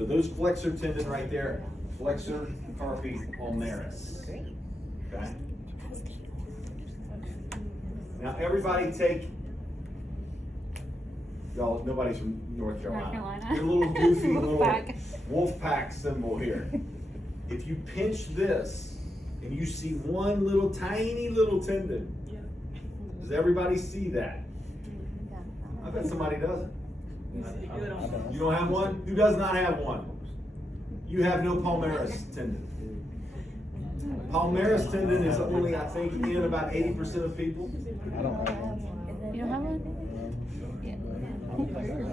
So those flexor tendon right there, flexor carpi ulnaris. Okay? Now everybody take, y'all, nobody's from North Carolina. Your little goofy little wolf pack symbol here. If you pinch this and you see one little tiny little tendon, does everybody see that? I bet somebody doesn't. You don't have one? Who does not have one? You have no palmaris tendon. Palmaris tendon is only, I think, in about 80% of people. I don't have one. You don't have one?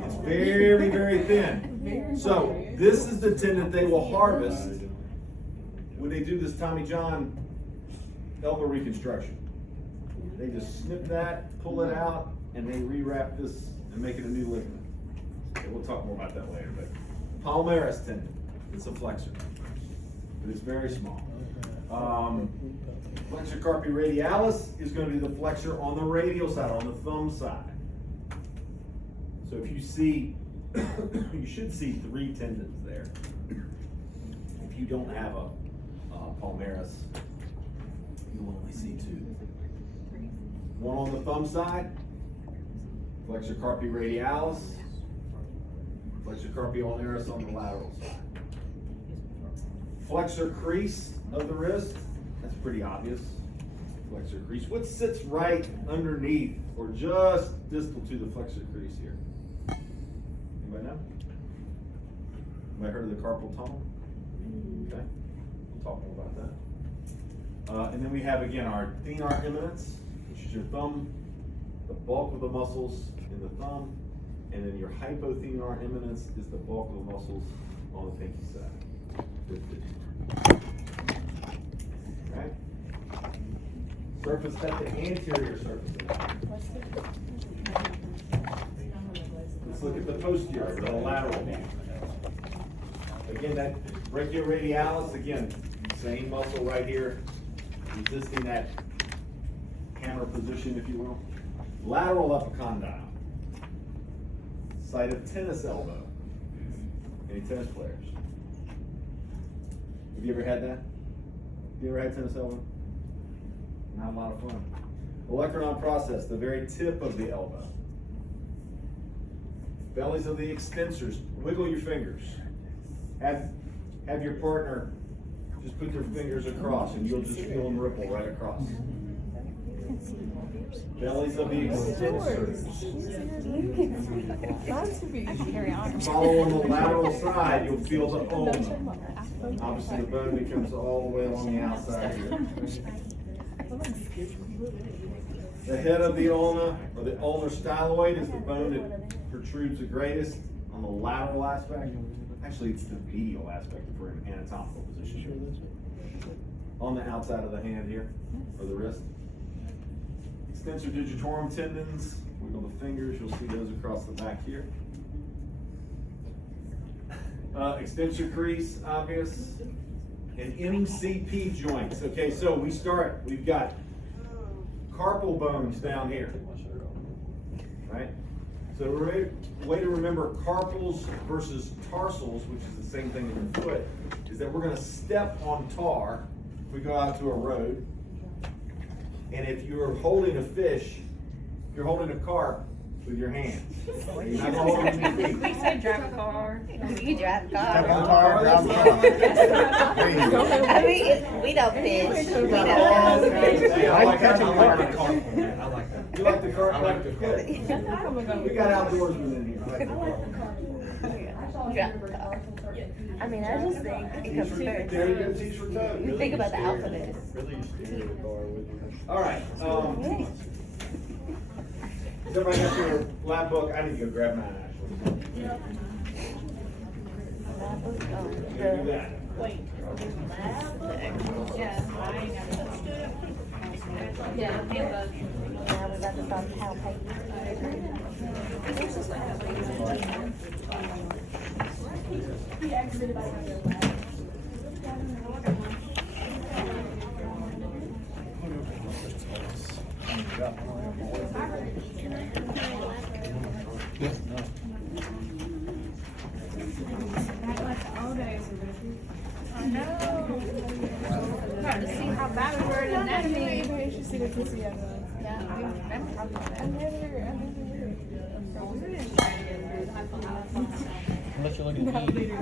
It's very, very thin. So this is the tendon they will harvest when they do this Tommy John elbow reconstruction. They just snip that, pull it out, and they rewrap this and make it a new ligament. Okay, we'll talk more about that later. But palmaris tendon, it's a flexor, but it's very small. Flexor carpi radialis is going to be the flexor on the radial side, on the thumb side. So if you see, you should see 3 tendons there. If you don't have a palmaris, you'll only see 2. One on the thumb side, flexor carpi radialis, flexor carpi ulnaris on the lateral side. Flexor crease of the wrist, that's pretty obvious. Flexor crease. What sits right underneath or just distal to the flexor crease here? Anybody know? Anybody heard of the carpal tunnel? Okay, we'll talk more about that. And then we have again our thenar eminence, which is your thumb, the bulk of the muscles in the thumb, and then your hypothenar eminence is the bulk of the muscles on the pinky side. Okay. Surface at the anterior surface of that. Let's look at the posterior, the lateral view. Again, that brachioradialis, again, same muscle right here, resisting that hammer position, if you will. Lateral epicondyle, site of tennis elbow. Any tennis players? Have you ever had that? Have you ever had tennis elbow? Not a lot of fun. Olecranon process, the very tip of the elbow. Bellies of the extensors. Wiggle your fingers. Have your partner just put their fingers across and you'll just feel them ripple right across. Bellies of the extensors. Follow on the lateral side, you'll feel the ulna. Obviously the bone becomes all the way along the outside here. The head of the ulna, or the ulnar styloid, is the bone that protrudes the greatest on the lateral aspect. Actually, it's the medial aspect for an anatomical position. On the outside of the hand here, or the wrist. Extensor digitorum tendons, wiggle the fingers, you'll see those across the back here. Extensor crease, obvious. And MCP joints. Okay, so we've got carpal bones down here, right? So the way to remember carpals versus tarsals, which is the same thing in your foot, is that we're going to step on tar if we go out to a road. And if you're holding a fish, if you're holding a carp with your hands, you're not holding your feet. We said drive a car. You drive a Step car. on tar, drive a car. I mean, we don't fish. We don't. I like that. catching I like the carp. I like that. You like the carp? I like the carp. We got outdoorsmen in here. I like the carp. Drive a car. I mean, I just think it comes first. Very good teach for toes. You think about the alphabet. All right. Does everybody got your lab book? I need to go grab mine actually. You do that. Wait. Yeah. Yeah. Now we're about to talk how wanted to see how bad we were at anatomy. Very interesting to see how Yeah, we've never talked about that. I never heard. Unless you're looking at me. I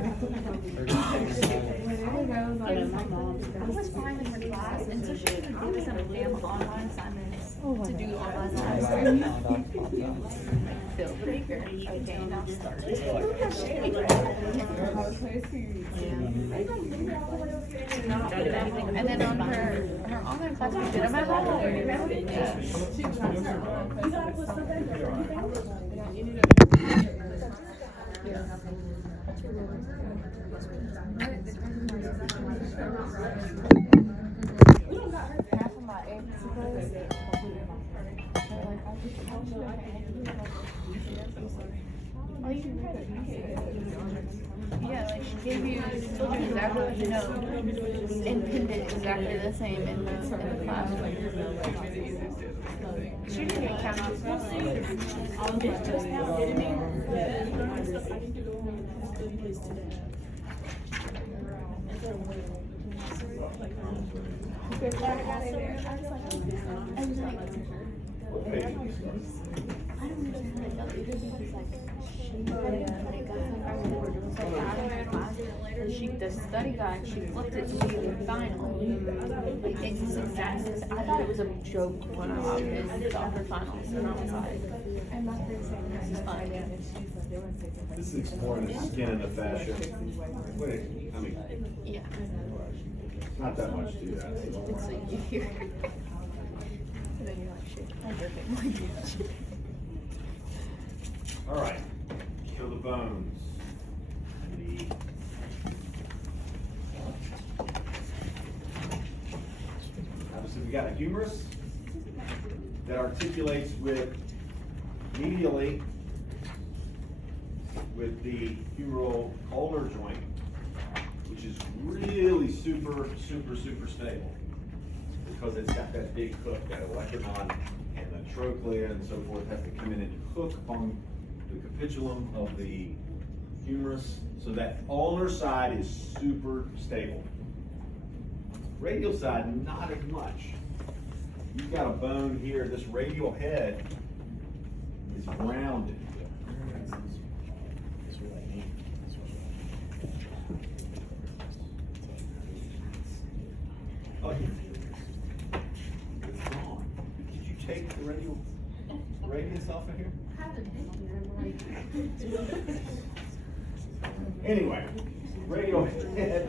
was fine in her class, and so she would give us some damn online assignments to do online assignments. Fill the beaker. Okay, now start. And then on her online class, we did them at Half of my exes yeah, like she gave you, told you exactly what you know, and pinned it exactly the same in the class. She didn't even count on What page did you start? The study guide, she flipped it to be the final. It's just exactly, I thought it was a joke when I walked in to her finals, and I was like, this is fine. This is exploring the skin and the fascia. Wait, I mean, Yeah. not that much to that. It's like you hear. And then you're like, shit, I did it. All right, so the bones. Obviously, we got a humerus that articulates with medially with the humeral ulnar joint, which is really super stable because it's got that big hook, that olecranon, and the trochlea and so forth have to come in and hook on the capitulum of the humerus, so that ulnar side is super stable. Radial side, not as much. You've got a bone here, this radial head is rounded. Oh, it's gone. Did you take the radius off of here? Anyway, radial head.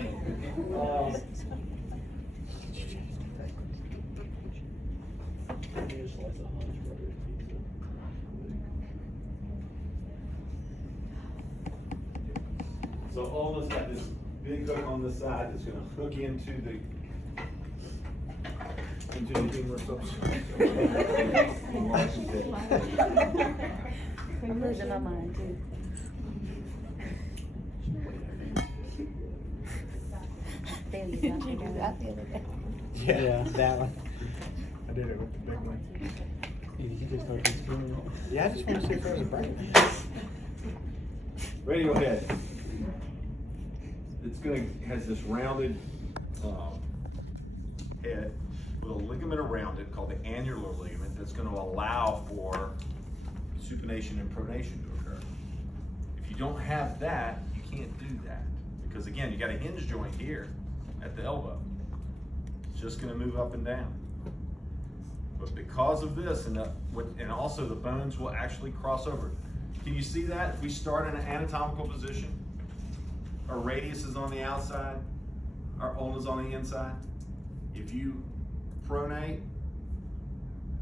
So ulna's got this big hook on this side that's going to hook into the humerus. I'm losing my mind too. Damn, you got me do that the other day. Yeah, that one. I did it with the big one. You just start doing it. Yeah, I just want to see if there's a brain. Radial head. Has this rounded head with a ligament around it called the annular ligament that's going to allow for supination and pronation to occur. If you don't have that, you can't do that. Because again, you got a hinge joint here at the elbow. It's just going to move up and down. But because of this, and also the bones will actually cross over. Can you see that? If we start in an anatomical position, our radius is on the outside, our ulna is on the inside. If you pronate,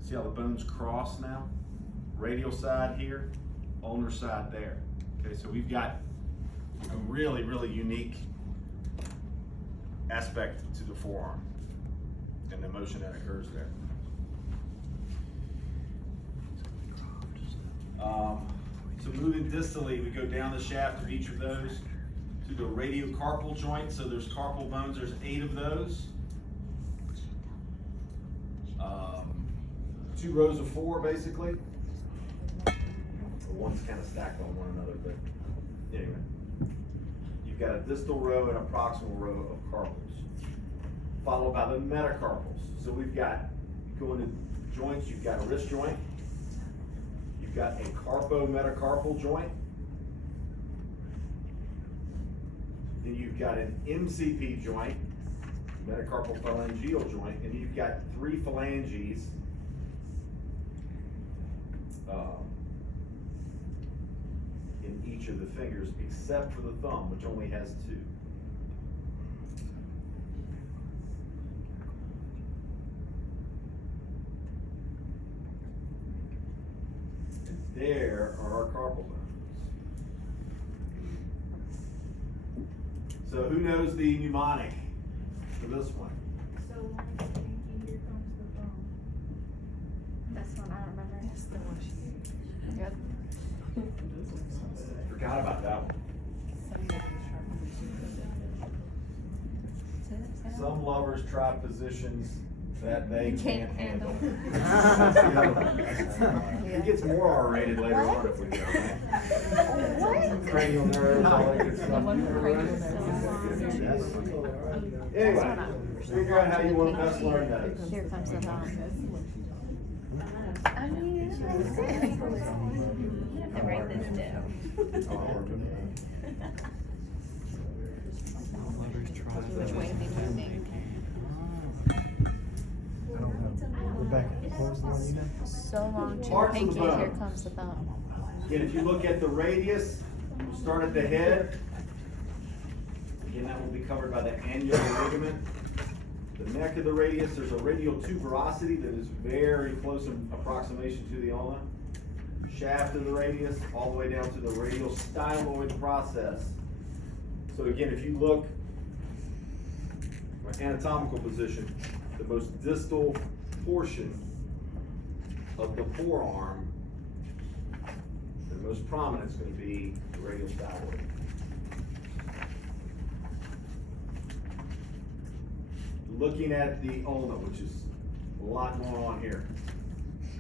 see how the bones cross now? Radial side here, ulnar side there. Okay, so we've got a really unique aspect to the forearm and the motion that occurs there. So moving distally, we go down the shaft of each of those to the radiocarpal joint. So there's carpal bones, there's 8 of those. 2 rows of 4 basically. One's kind of stacked on one another, but anyway. You've got a distal row and a proximal row of carpals. followed by the metacarpals. So we've got, going to joints, you've got a wrist joint, you've got a carpo-metacarpal joint, then you've got an MCP joint, metacarpal phalangeal joint, and you've got 3 phalanges in each of the fingers, except for the thumb, which only has 2. And there are our carpal bones. So who knows the mnemonic for this one? So long as Pinky, here comes the bone. That's one I remember. That's the one she used. Yep. Forgot about that one. Some lovers try positions that they can't handle. That's the other one. It gets more R-rated later on if we go, right? What? Cranial nerves, all that good stuff. Anyway, figure out how you want to best learn those. Here comes the thumb. I mean, it's like this. You have to write this down. Which way do you think? I don't know. Rebecca, what was the one you know? So long to Parts of the pinky, bone. here comes the thumb. Again, if you look at the radius, we'll start at the head. Again, that will be covered by the annular ligament. The neck of the radius, there's a radial tuberosity that is very close in approximation to the ulna. Shaft of the radius, all the way down to the radial styloid process. So again, if you look, anatomical position, the most distal portion of the forearm, the most prominent is going to be the radial styloid. Looking at the ulna, which is a lot going on here.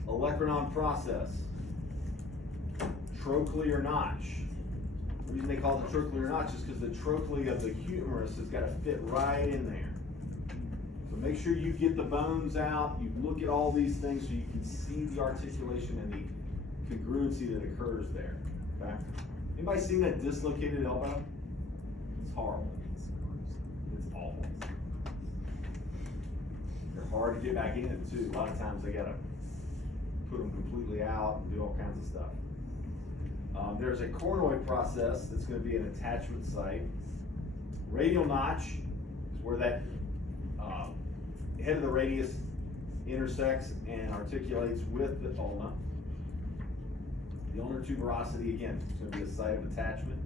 Olecranon process, trochlear notch. The reason they call it the trochlear notch is because the trochlea of the humerus has got to fit right in there. So make sure you get the bones out, you look at all these things so you can see the articulation and the congruency that occurs there, okay? Anybody seen a dislocated elbow? It's horrible. It's awful. They're hard to get back in it too. A lot of times they gotta put them completely out and do all kinds of stuff. There's a cornoid process that's going to be an attachment site. Radial notch is where that head of the radius intersects and articulates with the ulna. The ulnar tuberosity, again, is going to be a site of attachment.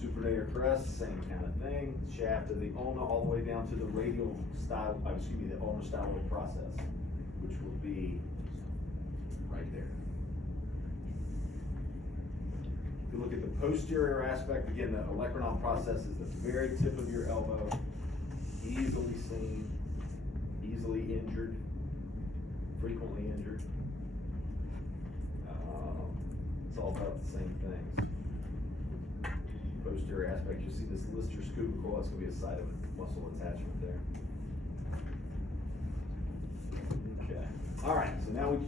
Supinator crest, same kind of thing. Shaft of the ulna all the way down to the radial style, the ulnar styloid process, which will be right there. If you look at the posterior aspect, again, the olecranon process is the very tip of your elbow, easily seen, easily injured, frequently injured. It's all about the same things. Posterior aspect, you see this Lister scubicle, that's going to be a site of muscle attachment there. Okay. All right, so now we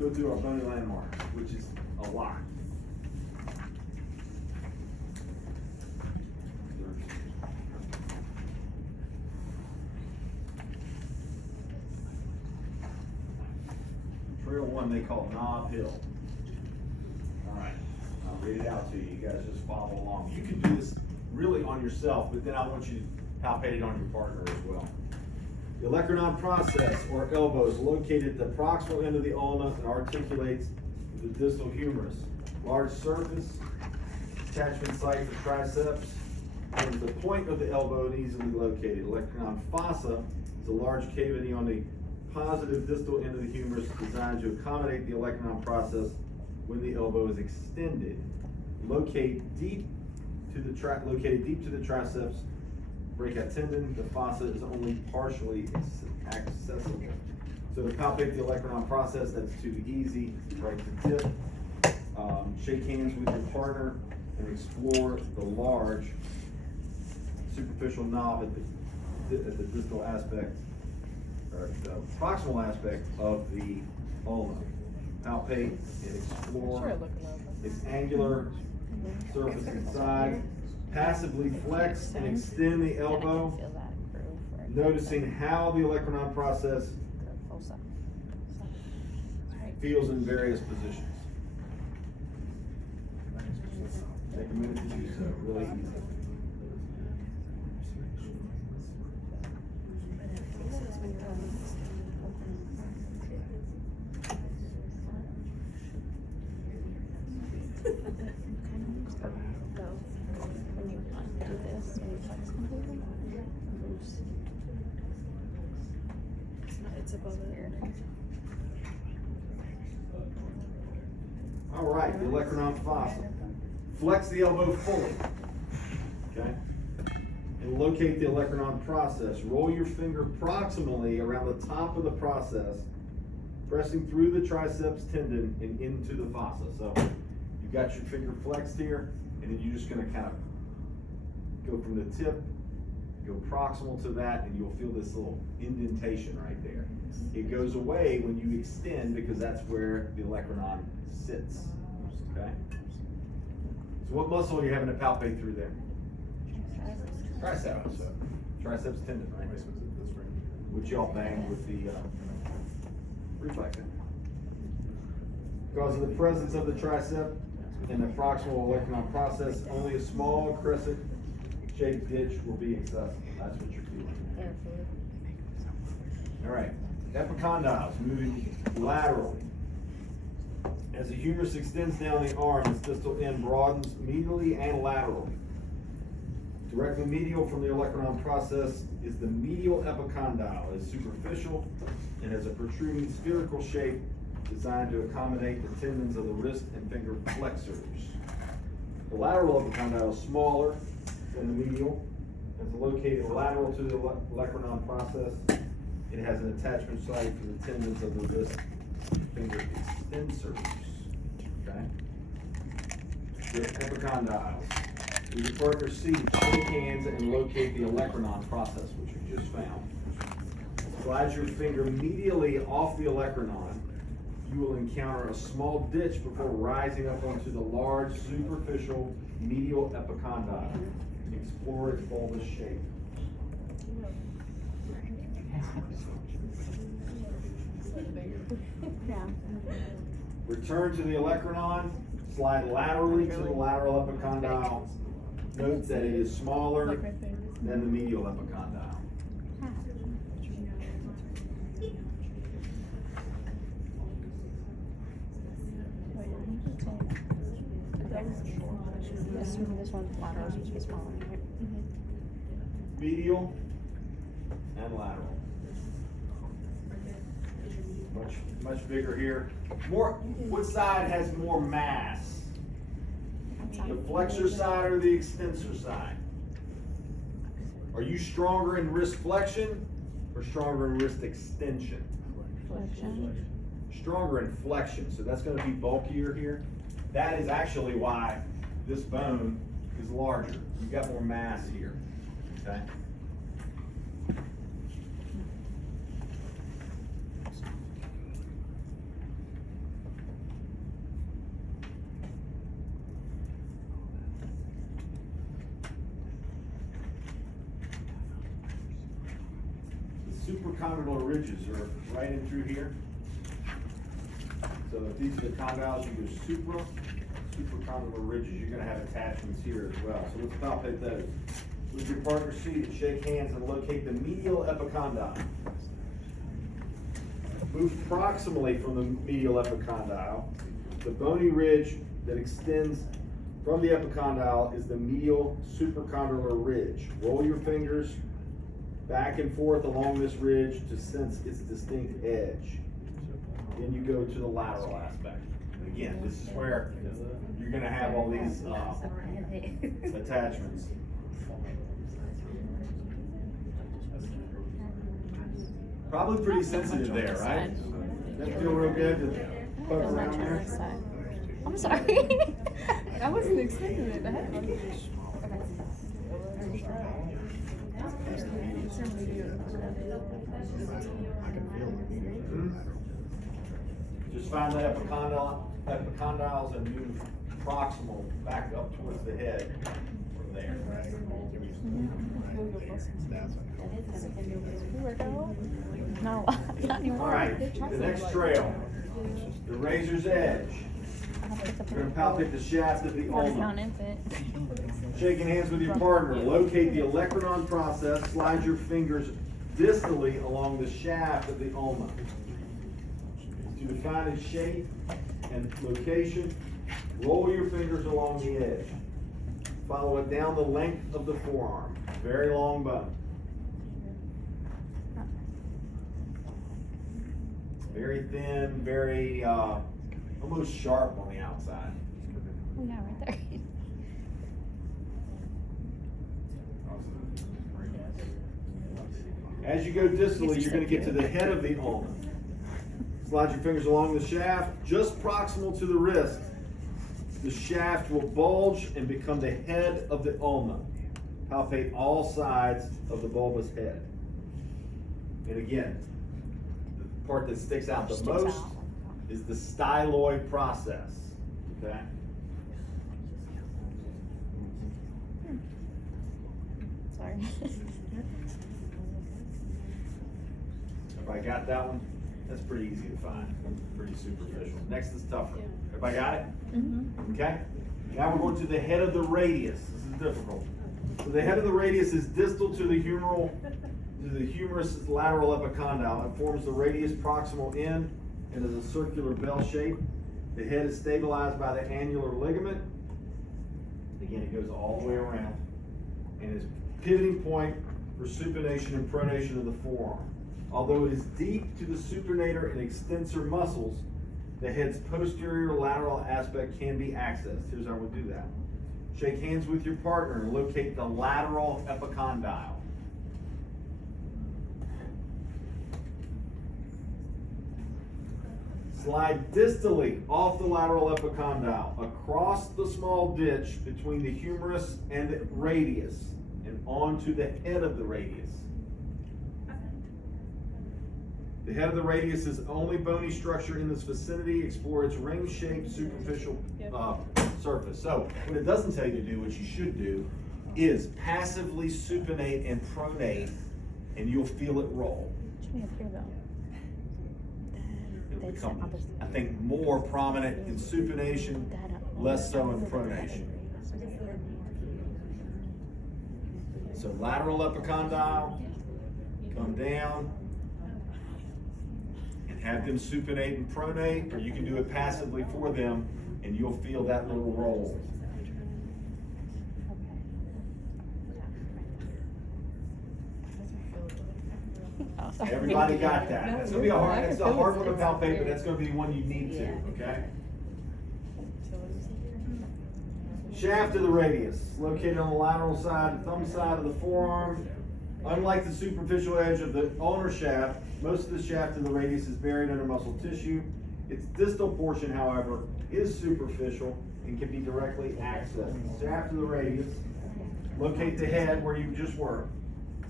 go through our bony landmarks, which is a lot. Trail 1 they call Knob Hill. All right, I'll read it out to you. You guys just follow along. You can do this really on yourself, but then I want you to palpate it on your partner as well. The olecranon process, or elbow, is located at the proximal end of the ulna and articulates with the distal humerus. Large surface, attachment site for triceps, and the point of the elbow is easily located. Olecranon fossa is a large cavity on the positive distal end of the humerus designed to accommodate the olecranon process when the elbow is extended. Located deep to the triceps, breakout tendon. The fossa is only partially accessible. So to palpate the olecranon process, that's too easy. Right to tip. Shake hands with your partner and explore the large superficial knob at the at the distal aspect, or the proximal aspect of the ulna. Palpate and explore its angular surface inside. Passively flex and extend the elbow, noticing how the olecranon process feels in various positions. Take a minute to do so, really easy. It's above it. All right, the olecranon fossa. Flex the elbow fully, okay? And locate the olecranon process. Roll your finger proximally around the top of the process, pressing through the triceps tendon and into the fossa. So you've got your finger flexed here, and then you're just gonna kind of go from the tip, go proximal to that, and you'll feel this little indentation right there. It goes away when you extend because that's where the olecranon sits, okay? So what muscle are you having to palpate through there? Triceps. Triceps tendon, right? Which y'all banged with the reflexor. Because of the presence of the tricep in the proximal olecranon process, only a small crescent-shaped ditch will be accessible. That's what you're feeling. All right, epicondyles moving laterally. As the humerus extends down the arm, its distal end broadens medially and laterally. Directly medial from the olecranon process is the medial epicondyle. It's superficial and has a protruding spherical shape designed to accommodate the tendons of the wrist and finger flexors. The lateral epicondyle is smaller than the medial. It's located lateral to the olecranon process. It has an attachment site for the tendons of the wrist finger extensors. Okay? The epicondyles. With your partner C, shake hands and locate the olecranon process, which you just found. Slide your finger medially off the olecranon. You will encounter a small ditch before rising up onto the large, superficial medial epicondyle. Explore its bulbous shape. Yeah. Return to the olecranon, slide laterally to the lateral epicondyle. Note that it is smaller than the medial epicondyle. This one's lateral, so it's smaller, right? Medial and lateral. Much bigger here. What side has more mass? The flexor side or the extensor side? Are you stronger in wrist flexion or stronger in wrist extension? Flexion. Stronger in flexion, so that's going to be bulkier here. That is actually why this bone is larger. You've got more mass here, okay? Supracondylar ridges are right in through here. So if these are the condyles, you go supracondylar ridges. You're going to have attachments here as well. So let's palpate those. With your partner seated, shake hands and locate the medial epicondyle. Move proximally from the medial epicondyle. The bony ridge that extends from the epicondyle is the medial supracondylar ridge. Roll your fingers back and forth along this ridge to sense its distinct edge. Then you go to the lateral aspect. And again, this is where you're going to have all these attachments. Probably pretty sensitive there, right? Does that feel real good to poke around there? I'm sorry. I wasn't expecting it to happen. I can feel it. Just find that epicondyles and move proximal back up towards the head from there. No, not anymore. All right, the next trail, the razor's edge. You're gonna palpate the shaft of the ulna. Shaking hands with your partner, locate the olecranon process, slide your fingers distally along the shaft of the ulna. To define its shape and location, roll your fingers along the edge. Follow it down the length of the forearm, very long bone. Very thin, very, almost sharp on the outside. Yeah, right there. As you go distally, you're gonna get to the head of the ulna. Slide your fingers along the shaft, just proximal to the wrist. The shaft will bulge and become the head of the ulna. Palpate all sides of the bulbous head. And again, the part that sticks out the most is the styloid process, okay? Sorry. Everybody got that one? That's pretty easy to find, pretty superficial. Next is tougher. Everybody got it? Okay? Now we're going to the head of the radius. This is difficult. So the head of the radius is distal to the humerus lateral epicondyle. It forms the radius proximal end and is a circular bell shape. The head is stabilized by the annular ligament. Again, it goes all the way around. And is pivoting point for supination and pronation of the forearm. Although it is deep to the supinator and extensor muscles, the head's posterior lateral aspect can be accessed. Here's how we'll do that. Shake hands with your partner and locate the lateral epicondyle. Slide distally off the lateral epicondyle, across the small ditch between the humerus and the radius, and onto the head of the radius. The head of the radius is the only bony structure in this vicinity. Explore its ring-shaped superficial surface. So what it doesn't tell you to do, what you should do, is passively supinate and pronate, and you'll feel it roll. It'll become, I think, more prominent in supination, less so in pronation. So lateral epicondyle, come down, have them supinate and pronate, or you can do it passively for them, and you'll feel that little roll. Everybody got that? That's gonna be a hard, it's a hard one to palpate, but that's gonna be one you need to, okay? Shaft of the radius, located on the lateral side, the thumb side of the forearm. Unlike the superficial edge of the ulnar shaft, most of the shaft of the radius is buried under muscle tissue. Its distal portion, however, is superficial and can be directly accessed. Shaft of the radius, locate the head where you just were.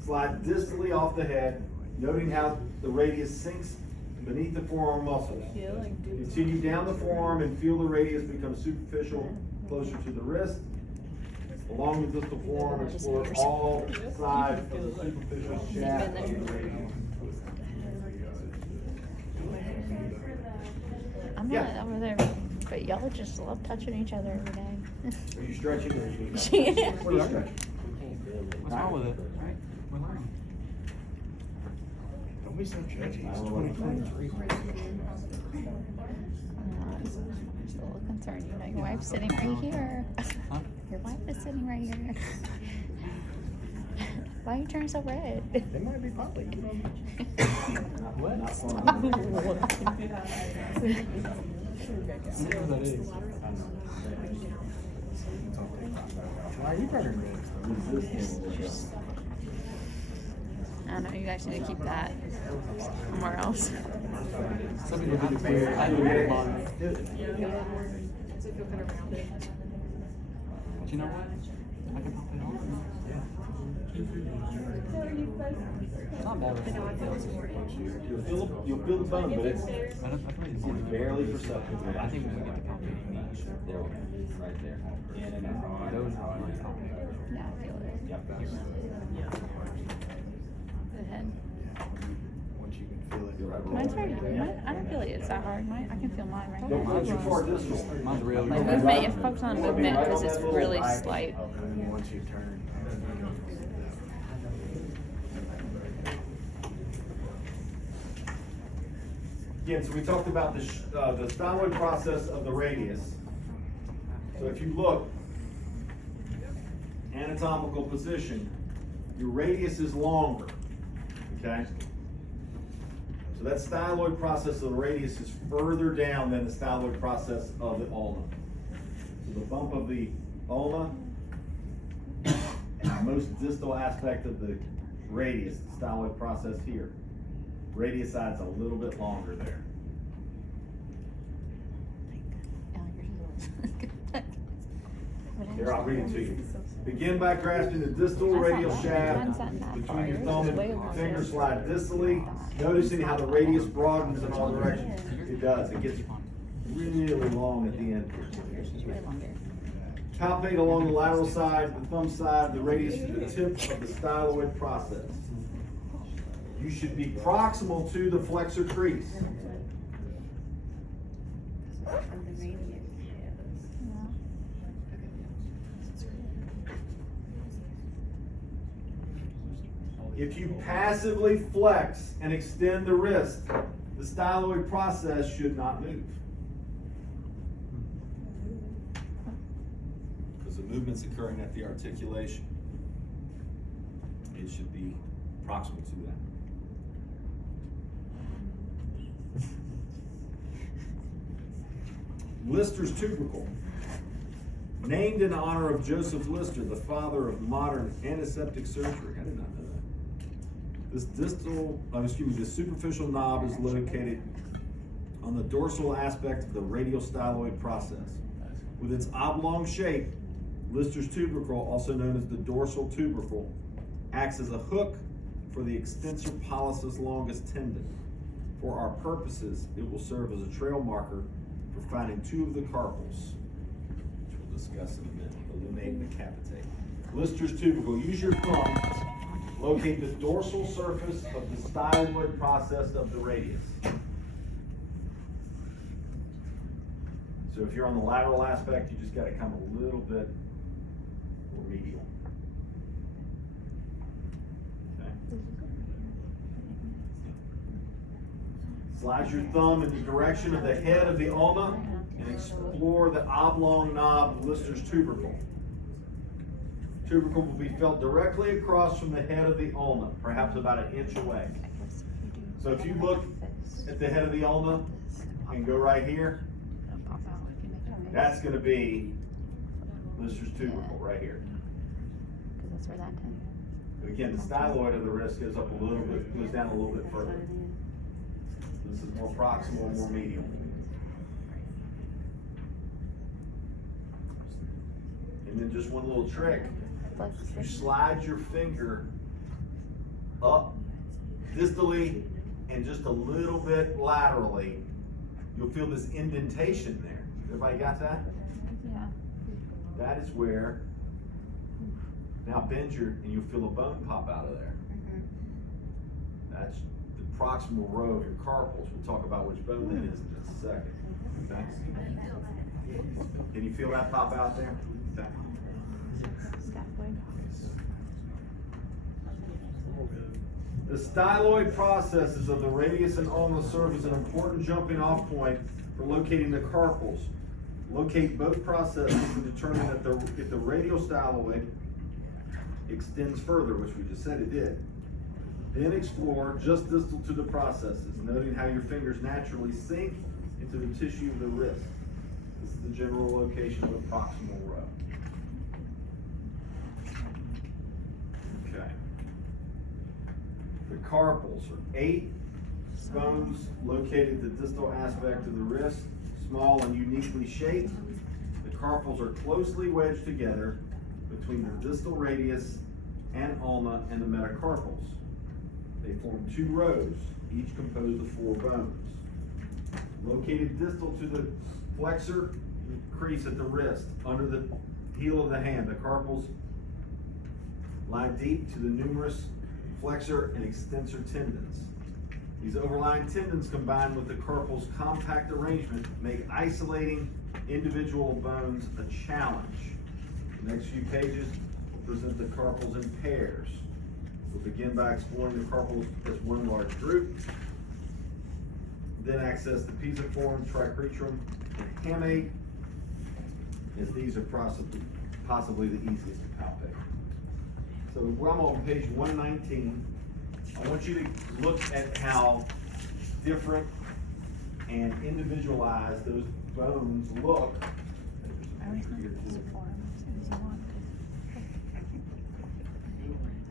Slide distally off the head, noting how the radius sinks beneath the forearm muscles. Continue down the forearm and feel the radius become superficial, closer to the wrist. Along the distal forearm, explore all sides of the superficial shaft of the radius. I'm not over there, but y'all just love touching each other every day. Are you stretching or are you? Yeah. What are you stretching? What's wrong with it? Right? We're learning. Don't be so judgy. It's 2023. Just a little concerned. You know, your wife's sitting right here. Huh? Your wife is sitting right here. Why are you turning so red? They might be public. What? That is. Why are you turning red? I don't know, you guys need to keep that somewhere else. Some people think it's weird. I do it on. But you know what? I can pop it on. Yeah. Not bad. You'll feel the bone, but it's I don't think it's barely perceptible. I think when we get the complicated knees, they're right there. Those are really complicated. Yeah, I feel it. Yep. The head. Once you can feel it. Mine's very good. I don't feel like it's that hard. I can feel mine right Don't now. go too far distal. Mine's real. Like movement, you have to focus on movement because it's really slight. And then once you turn. Again, so we talked about the styloid process of the radius. So if you look, anatomical position, your radius is longer, okay? So that styloid process of the radius is further down than the styloid process of the ulna. So the bump of the ulna, most distal aspect of the radius, the styloid process here. Radius side's a little bit longer there. Here, I'll read it to you. Begin by grasping the distal radial shaft between your thumb and finger, slide distally, noticing how the radius broadens in all directions. It does, it gets really long at the end. Palpate along the lateral side, the thumb side, the radius to the tip of the styloid process. You should be proximal to the flexor crease. If you passively flex and extend the wrist, the styloid process should not move. Because the movement's occurring at the articulation. It should be proximal to that. Lister's tubercle. Named in honor of Joseph Lister, the father of modern antiseptic surgery. I did not know that. This superficial knob is located on the dorsal aspect of the radial styloid process. With its oblong shape, Lister's tubercle, also known as the dorsal tubercle, acts as a hook for the extensor pollicis longus tendon. For our purposes, it will serve as a trail marker for finding two of the carpals, which we'll discuss in a minute. Illuminate and decapitate. Lister's tubercle. Use your thumb. Locate the dorsal surface of the styloid process of the radius. So if you're on the lateral aspect, you just got to come a little bit more medial. Okay. Slide your thumb in the direction of the head of the ulna and explore the oblong knob of Lister's tubercle. Tubercle will be felt directly across from the head of the ulna, perhaps about an inch away. So if you look at the head of the ulna and go right here, that's going to be Lister's tubercle right here. Because that's where that tends. But again, the styloid of the wrist goes up a little bit, goes down a little bit further. This is more proximal, more medial. And then just one little trick. You slide your finger up distally and just a little bit laterally. You'll feel this indentation there. Everybody got that? Yeah. That is where, now bend and you'll feel a bone pop out of there. That's the proximal row of your carpals. We'll talk about which bone that is in just a second. Okay? Can you feel that pop out there? Okay. The styloid processes of the radius and ulna serve as an important jumping off point for locating the carpals. Locate both processes and determine if the radial styloid extends further, which we just said it did. Then explore just distal to the processes, noting how your fingers naturally sink into the tissue of the wrist. This is the general location of the proximal row. Okay. The carpals are 8 bones located at the distal aspect of the wrist, small and uniquely shaped. The carpals are closely wedged together between the distal radius and ulna and the metacarpals. They form two rows, each composed of 4 bones. Located distal to the flexor crease at the wrist, under the heel of the hand, the carpals lie deep to the numerous flexor and extensor tendons. These overlying tendons combined with the carpal's compact arrangement make isolating individual bones a challenge. The next few pages will present the carpals in pairs. We'll begin by exploring the carpals as one large group, then access the pisiform, tricretrum, and hamate, as these are possibly the easiest to palpate. So I'm on page 119. I want you to look at how different and individualized those bones look.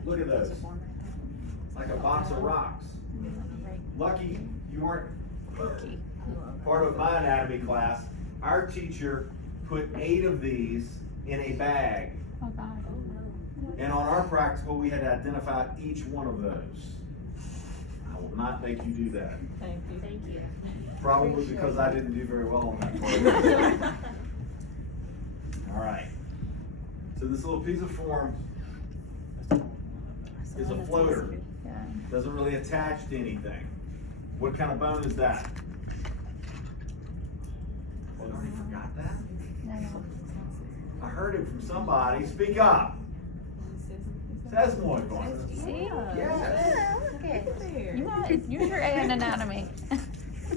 Look at those, like a box of rocks. Lucky you weren't part of my anatomy class. Our teacher put 8 of these in a bag. Oh God. And on our practical, we had to identify each one of those. I will not make you do that. Thank you. Thank you. Probably because I didn't do very well on that part. All right. So this little piece of form is a floater. Yeah. Doesn't really attach to anything. What kind of bone is that? Oh, you forgot that? No. I heard it from somebody. Speak up. Sesamoid bone. See? Yes. You sure A in anatomy.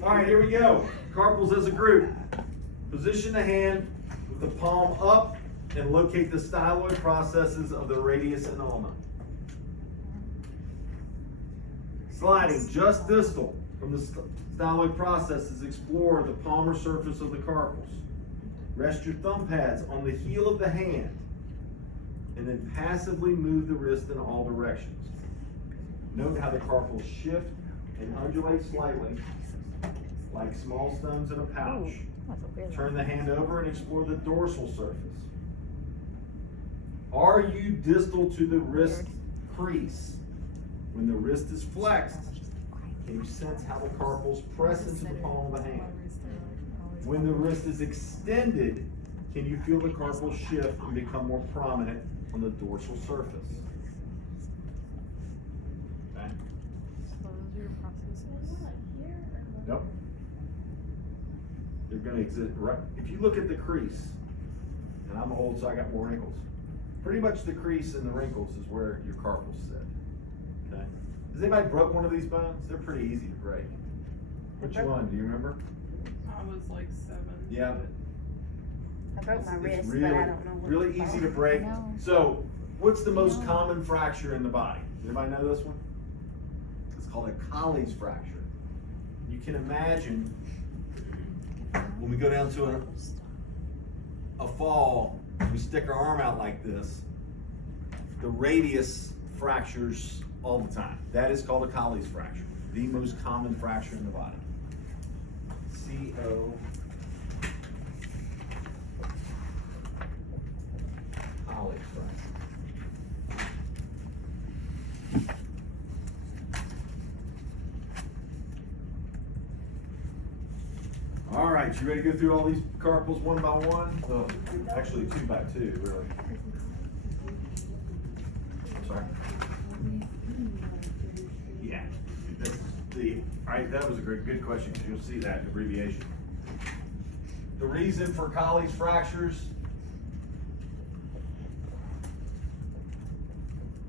All right, here we go. Carpals as a group. Position the hand with the palm up and locate the styloid processes of the radius and ulna. Sliding just distal from the styloid processes, explore the palmar surface of the carpals. Rest your thumb pads on the heel of the hand and then passively move the wrist in all directions. Note how the carpals shift and undulate slightly like small stones in a pouch. Turn the hand over and explore the dorsal surface. Are you distal to the wrist crease? When the wrist is flexed, can you sense how the carpals press into the palm of the hand? When the wrist is extended, can you feel the carpals shift and become more prominent on the dorsal surface? Okay. Nope. They're going to exist right. If you look at the crease, and I'm old, so I got more wrinkles. Pretty much the crease and the wrinkles is where your carpals sit. Okay. Has anybody broke one of these bones? They're pretty easy to break. Which one? Do you remember? I was like 7. Yeah. I broke my It's wrist, really, but I don't know what really it's easy called. to break. No. So, what's the most common fracture in the body? Anybody know this one? It's called a Colles fracture. You can imagine when we go down to a fall, we stick our arm out like this, the radius fractures all the time. That is called a Colles fracture, the most common fracture in the body. C-O. Colles fracture. All right, you ready to go through all these carpals one by one? Well, actually 2 by 2, really. Sorry. Yeah. All right, that was a good question, because you'll see that abbreviation. The reason for Colles fractures.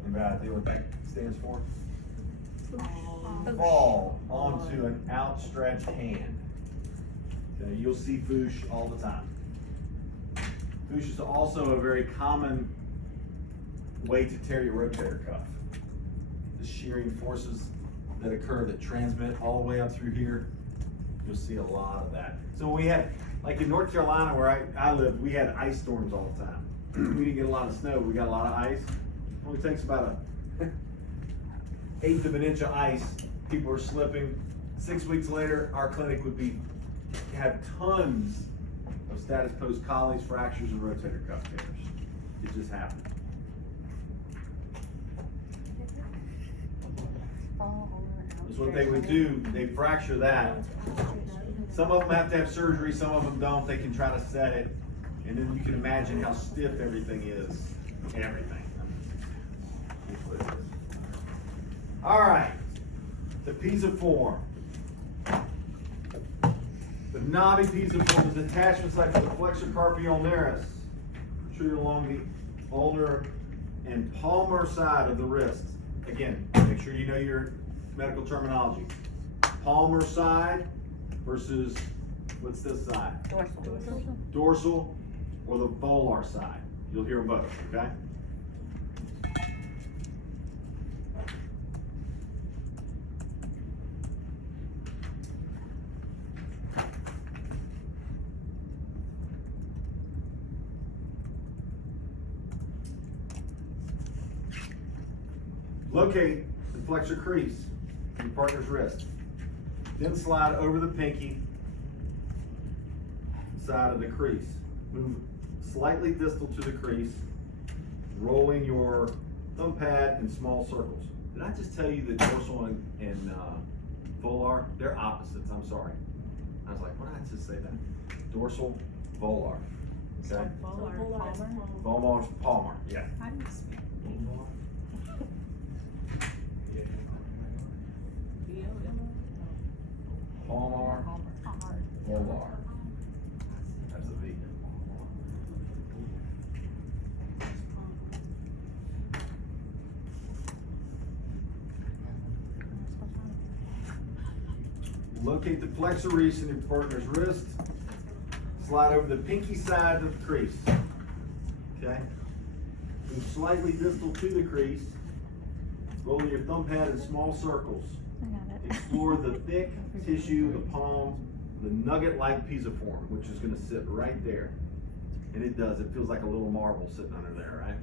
Anybody idea what that stands for? Fall onto an outstretched hand. Okay, you'll see foosh all the time. Foosh is also a very common way to tear your rotator cuff. The shearing forces that occur that transmit all the way up through here, you'll see a lot of that. So we had, like in North Carolina where I lived, we had ice storms all the time. We didn't get a lot of snow, we got a lot of ice. It only takes about an 1/8 of an inch of ice. People were slipping. 6 weeks later, our clinic would have tons of status post Colles fractures and rotator cuff tears. It just happened. is what they would do. They fracture that. Some of them have to have surgery, some of them don't. They can try to set it. And then you can imagine how stiff everything is. Everything. All right. The pisiform. The knobby pisiform is attachments like the flexor carpi ulnaris, protrude along the ulnar and palmar side of the wrist. Again, make sure you know your medical terminology. Palmar side versus, what's this side? Dorsal. Dorsal or the volar side. You'll hear both, okay? Locate the flexor crease in your partner's wrist. Then slide over the pinky side of the crease. Move slightly distal to the crease, rolling your thumb pad in small circles. Did I just tell you that dorsal and volar, they're opposites? I'm sorry. I was like, what did I just say that? Dorsal, volar. Okay? Volar's palmar, yeah. Palmar, volar. That's a V. Locate the flexor crease in your partner's wrist. Slide over the pinky side of the crease. Okay? Move slightly distal to the crease. Roll your thumb pad in small circles. Explore the thick tissue, the palm, the nugget-like pisiform, which is going to sit right there. And it does. It feels like a little marble sitting under there, right?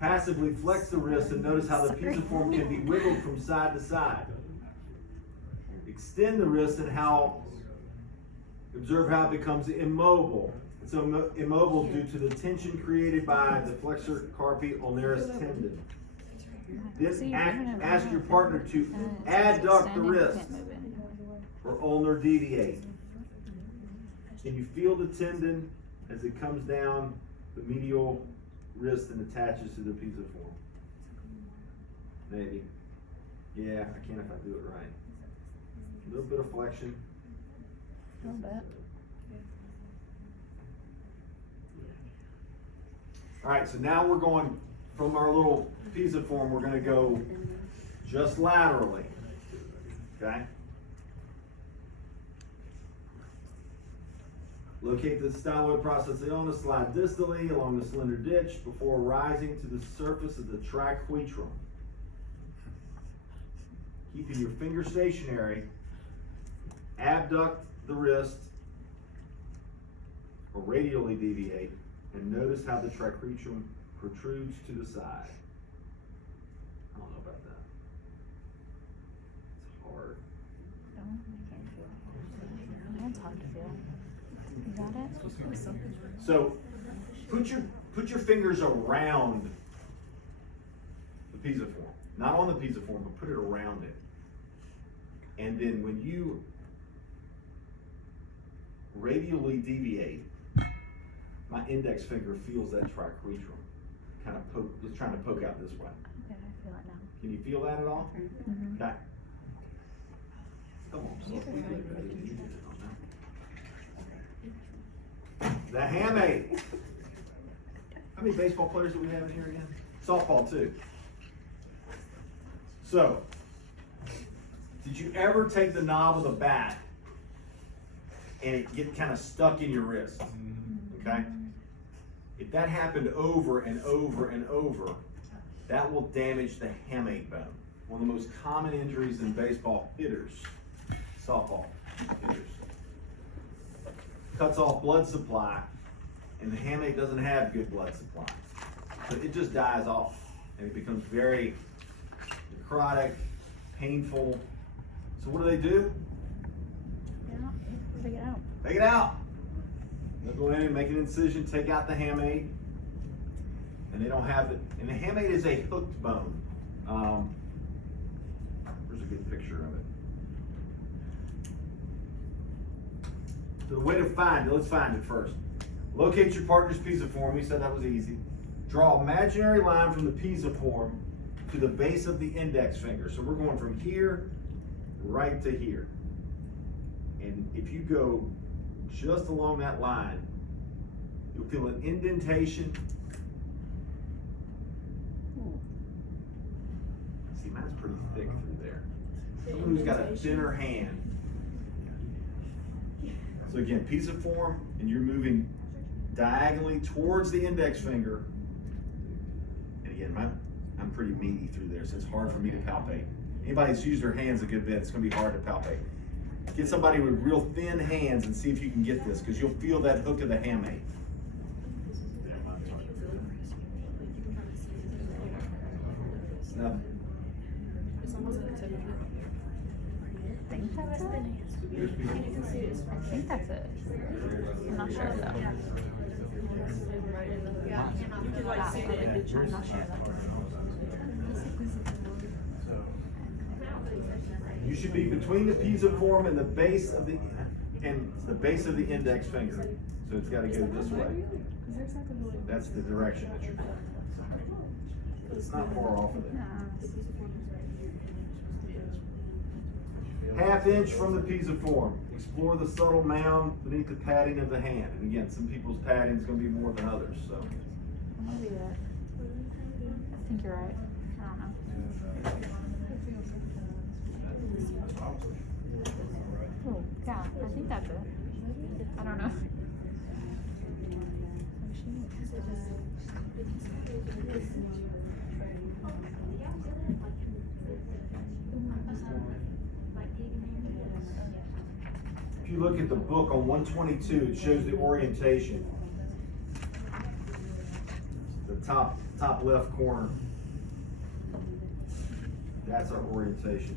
Passively flex the wrist and notice how the pisiform can be wiggled from side to side. Extend the wrist and observe how it becomes immobile. It's immobile due to the tension created by the flexor carpi ulnaris tendon. Then ask your partner to adduct the wrist or ulnar deviate. Can you feel the tendon as it comes down the medial wrist and attaches to the pisiform? Maybe. Yeah, I can if I do it right. A little bit of flexion. A little bit. All right, so now we're going from our little pisiform, we're going to go just laterally. Okay? Locate the styloid process on the slide distally along the slender ditch before rising to the surface of the triquetrum. Keeping your finger stationary, abduct the wrist or radially deviate, and notice how the triquetrum protrudes to the side. I don't know about that. It's hard. That's hard to feel. You got it? So put your fingers around the pisiform. Not on the pisiform, but put it around it. And then when you radially deviate, my index finger feels that triquetrum kind of poke, just trying to poke out this way. Okay, I feel it now. Can you feel that at all? Mm-hmm. Okay. Come on. The hamate. How many baseball players do we have in here again? Softball too. So, did you ever take the knob of the bat and it get kind of stuck in your wrist? Okay? If that happened over and over and over, that will damage the hamate bone. One of the most common injuries in baseball hitters, softball hitters. Cuts off blood supply, and the hamate doesn't have good blood supply. So it just dies off, and it becomes very necrotic, painful. So what do? Yeah, take it out. Take it out. They'll go in and make an incision, take out the hamate, and they don't have it. And the hamate is a hooked bone. Here's a good picture of it. So the way to find it, let's find it first. Locate your partner's pisiform. We said that was easy. Draw an imaginary line from the pisiform to the base of the index finger. So we're going from here right to here. And if you go just along that line, you'll feel an indentation. See, mine's pretty thick through there. Someone who's got a thinner hand. So again, pisiform, and you're moving diagonally towards the index finger. And again, I'm pretty meaty through there, so it's hard for me to palpate. Anybody that's used their hands a good bit, it's gonna be hard to palpate. Get somebody with real thin hands and see if you can get this, because you'll feel that hook of the hamate. Now, I think that's it. I think that's it. I'm not sure though. I'm not sure though. you should be between the pisiform and the base of the index finger. So it's got to go this way. That's the direction that you're going. It's not far off of it. Half inch from the pisiform. Explore the subtle mound beneath the padding of the hand. And again, some people's padding is going to be more than others. So. I'm gonna do that. I think you're right. I don't know. Oh, yeah, I think that's it. I don't know. If you look at the book on 122, it shows the orientation. The top left corner. That's our orientation.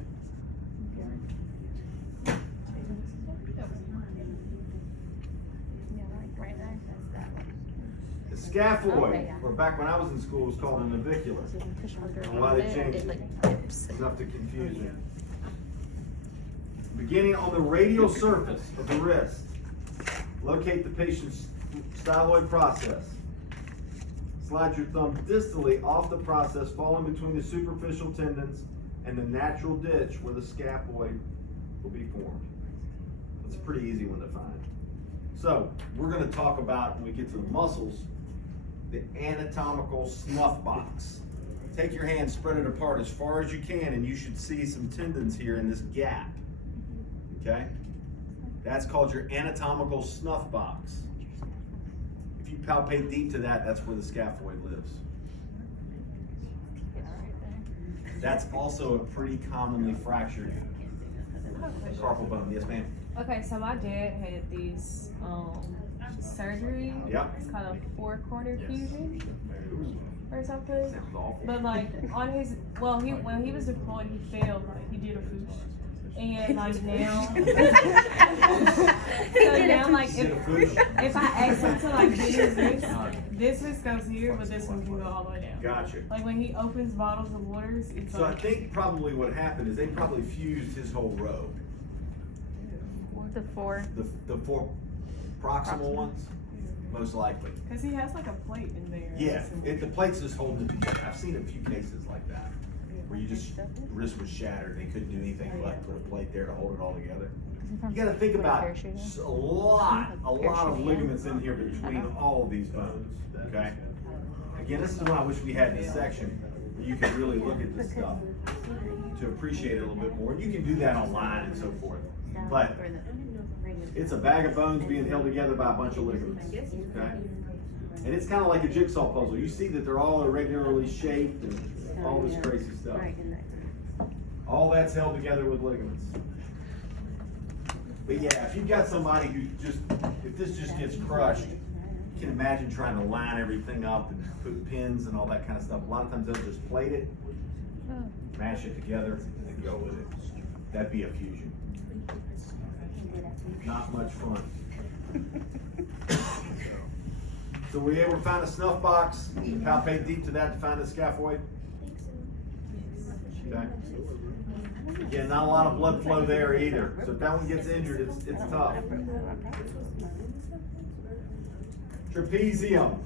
The scaphoid, or back when I was in school, was called a navicular. A lot of changes. Enough to confuse me. Beginning on the radial surface of the wrist, locate the patient's styloid process. Slide your thumb distally off the process, falling between the superficial tendons and the natural ditch where the scaphoid will be formed. That's a pretty easy one to find. So, we're going to talk about, when we get to the muscles, the anatomical snuff box. Take your hand, spread it apart as far as you can, and you should see some tendons here in this gap. Okay? That's called your anatomical snuff box. If you palpate deep to that, that's where the scaphoid lives. That's also a pretty commonly fractured carpal bone. Yes, ma'am? Okay, so my dad had these surgery. Yep. It's called a 4-quarter fusion or something. Sounds awful. But like on his, well, when he was deployed, he failed. Like he did a foosh. And like now, so now like if I ask him to like do this wrist goes here, but this one can go all the way down. Gotcha. Like when he opens bottles of waters, it's So I like think probably what happened is they probably fused his whole row. The four. The four proximal ones, most likely. because he has like a plate in there. Yeah, the plate's just holding it together. I've seen a few cases like that, where you just, the wrist was shattered, they couldn't do anything but put a plate there to hold it all together. You gotta think about a lot of ligaments in here between all of these bones, okay? Again, this is what I wish we had in this section, where you could really look at this stuff to appreciate it a little bit more. You can do that online and so forth, but it's a bag of bones being held together by a bunch of ligaments, okay? And it's kind of like a jigsaw puzzle. You see that they're all irregularly shaped and all this crazy stuff. All that's held together with ligaments. But yeah, if you've got somebody who just, if this just gets crushed, you can imagine trying to line everything up and put pins and all that kind of stuff. A lot of times they'll just plate it, mash it together, and go with it. That'd be a fusion. Not much fun. So were you able to find a snuff box, palpate deep to that to find the scaphoid? Okay. Again, not a lot of blood flow there either. So if that one gets injured, it's tough. Trapezium.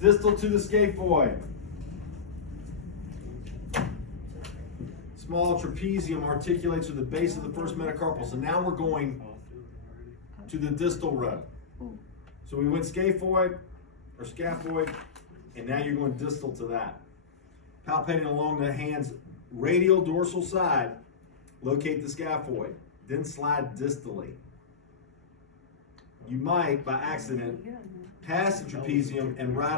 Distal to the scaphoid. Small trapezium articulates to the base of the first metacarpal. So now we're going to the distal row. So we went scaphoid or scaphoid, and now you're going distal to that. Palpating along the hand's radial dorsal side, locate the scaphoid, then slide distally. You might, by accident, pass the trapezium and ride